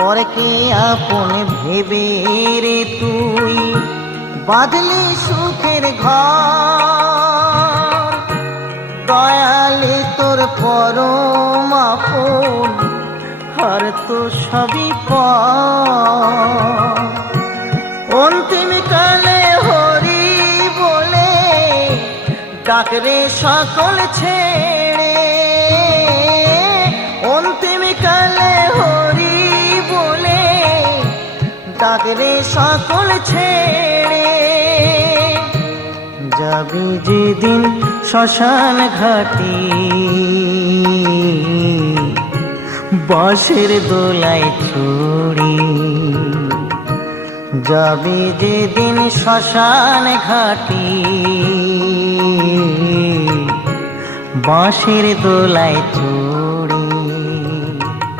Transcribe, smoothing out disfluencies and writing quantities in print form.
পরকে আপন ভেবে রে তুই বাঁধলি সুখের ঘর, দয়ালে তোর পরম আপন আর তো সবই পর। অন্তিম কালে হরি বলে ডাকরে সকল ছেড়ে, অন্তিম কালে হরি বলে ডাকরে সকল ছেড়ে। যাবি যেদিন শ্মশান ঘাটি বাঁশের দোলায় ছড়ি, যাবি যেদিন শ্মশান ঘাটি বাঁশের দোলায় ছড়ি।